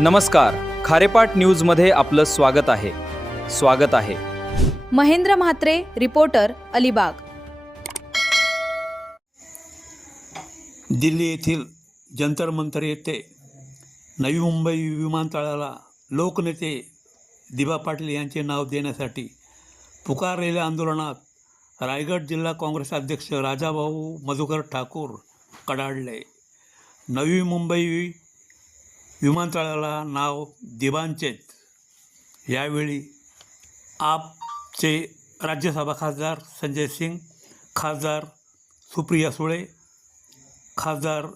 नमस्कार, खारेपाट न्यूजमध्ये आपलं स्वागत आहे। महेंद्र म्हात्रे, रिपोर्टर, अलिबाग। दिल्ली येथील जंतर मंतर येथे नवी मुंबई विमानतळाला लोकनेते दिबा पाटील यांचे नाव देण्यासाठी पुकारलेल्या आंदोलनात रायगड जिल्हा काँग्रेस अध्यक्ष राजाभाऊ मधुकर ठाकूर कडाडले। नवी मुंबई विमानतळाला नाव दिबांचेच। यावेळी आपचे राज्यसभा खासदार संजय सिंग, खासदार सुप्रिया सुळे, खासदार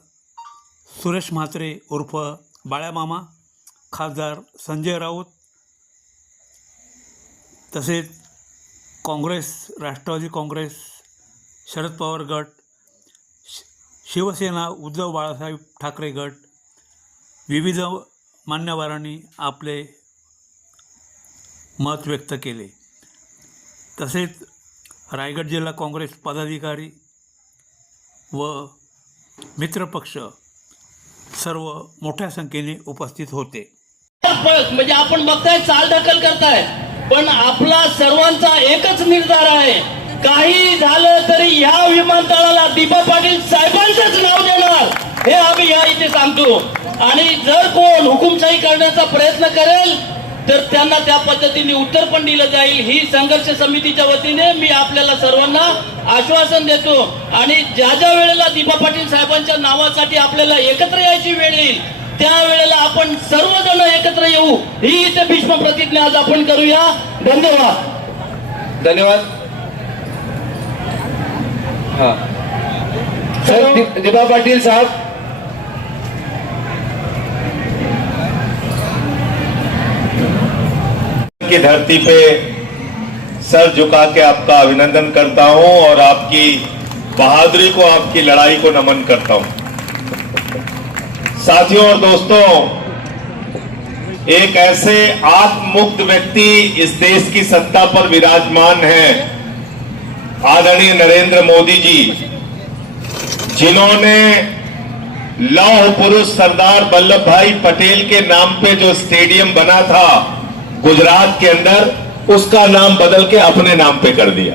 सुरेश म्हात्रे उर्फ बाळ्यामामा, खासदार संजय राऊत तसेच काँग्रेस, राष्ट्रवादी काँग्रेस, शरद पवार गट, शिवसेना, उद्धव बाळासाहेब ठाकरे गट, विविध मान्यवरांनी आपले मत व्यक्त केले। तसेच रायगड जिल्हा काँग्रेस पदाधिकारी व मित्रपक्ष सर्व मोठ्या संख्येने उपस्थित होते। म्हणजे आपण बघताय चाल ढकल करताय, पण आपला सर्वांचा एकच निर्धार आहे, काही झालं तरी या विमानतळाला दिबा पाटील साहेबांचंच नाव देणार हे आम्ही या इथे सांगतो। आणि जर कोण हुकुमशाही करण्याचा प्रयत्न करेल तर त्यांना त्या पद्धतीने उत्तर पण दिलं जाईल। ही संघर्ष समितीच्या वतीने मी आपल्याला सर्वांना आश्वासन देतो। आणि ज्या ज्या वेळेला दिबा पाटील साहेबांच्या नावासाठी आपल्याला एकत्र यायची वेळ येईल त्यावेळेला आपण सर्वजण एकत्र येऊ, ही इथे भीष्म प्रतिज्ञा आज आपण करूया। धन्यवाद। धन्यवाद। हाँ सर, दिबा पाटिल साहब। की धरती पे सर झुका के आपका अभिनंदन करता हूं और आपकी बहादुरी को, आपकी लड़ाई को नमन करता हूं। साथियों और दोस्तों, एक ऐसे आत्ममुक्त व्यक्ति इस देश की सत्ता पर विराजमान है, आदरणीय नरेंद्र मोदी जी, जिन्होंने लौह पुरुष सरदार वल्लभ भाई पटेल के नाम पे जो स्टेडियम बना था गुजरात के अंदर, उसका नाम बदल के अपने नाम पे कर दिया।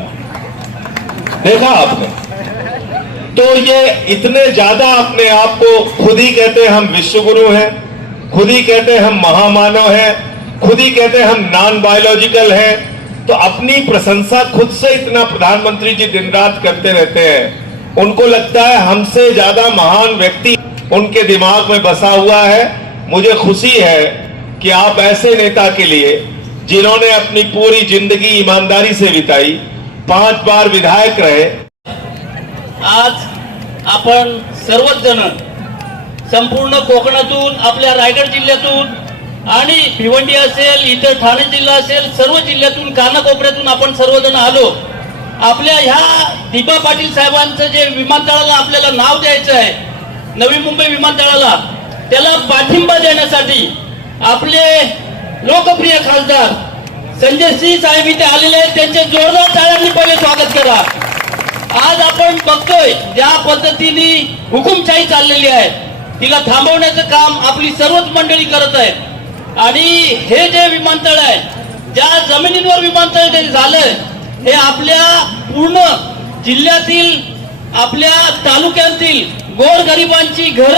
देखा आपने? तो ये इतने ज्यादा अपने आप को खुद ही कहते हैं हम विश्वगुरु हैं, खुद ही कहते हैं हम महामानव हैं, खुद ही कहते हैं हम नॉन बायोलॉजिकल हैं। तो अपनी प्रशंसा खुद से इतना प्रधानमंत्री जी दिन रात करते रहते हैं। उनको लगता है हमसे ज्यादा महान व्यक्ति उनके दिमाग में बसा हुआ है। मुझे खुशी है कि आप ऐसे नेता के लिए जिन्होंने अपनी पूरी जिंदगी ईमानदारी से बिताई, 5 बार विधायक रहे। आज आपण सर्वच जण संपूर्ण कोकणातून, आपल्या रायगड जिल्ह्यातून आणि भिवंडी असेल, इतर ठाणे जिल्हा असेल, सर्व जिल्ह्यातून कानाकोपऱ्यातून आपण सर्वजण आलो। आपल्या ह्या दिबा पाटील साहेबांचं जे विमानतळाला आपल्याला नाव द्यायचं आहे, नवी मुंबई विमानतळाला, त्याला पाठिंबा देण्यासाठी आपले लोकप्रिय खासदार संजय सिंह साहेब इथे आलेले आहेत। त्यांचे जोरदार टाळ्यांनी पहिले स्वागत करा। आज आपण बघतोय ज्या पद्धतीने हुकुमशाही चाललेली आहे, तिला थांबवण्याचं काम आपली सर्वच मंडळी करत आहेत। आणि हे जे विमानतळ आहे, ज्या जमिनींवर विमानतळ झालंय, हे आपल्या पूर्ण जिल्ह्यातील, आपल्या तालुक्यातील गोरगरिबांची घर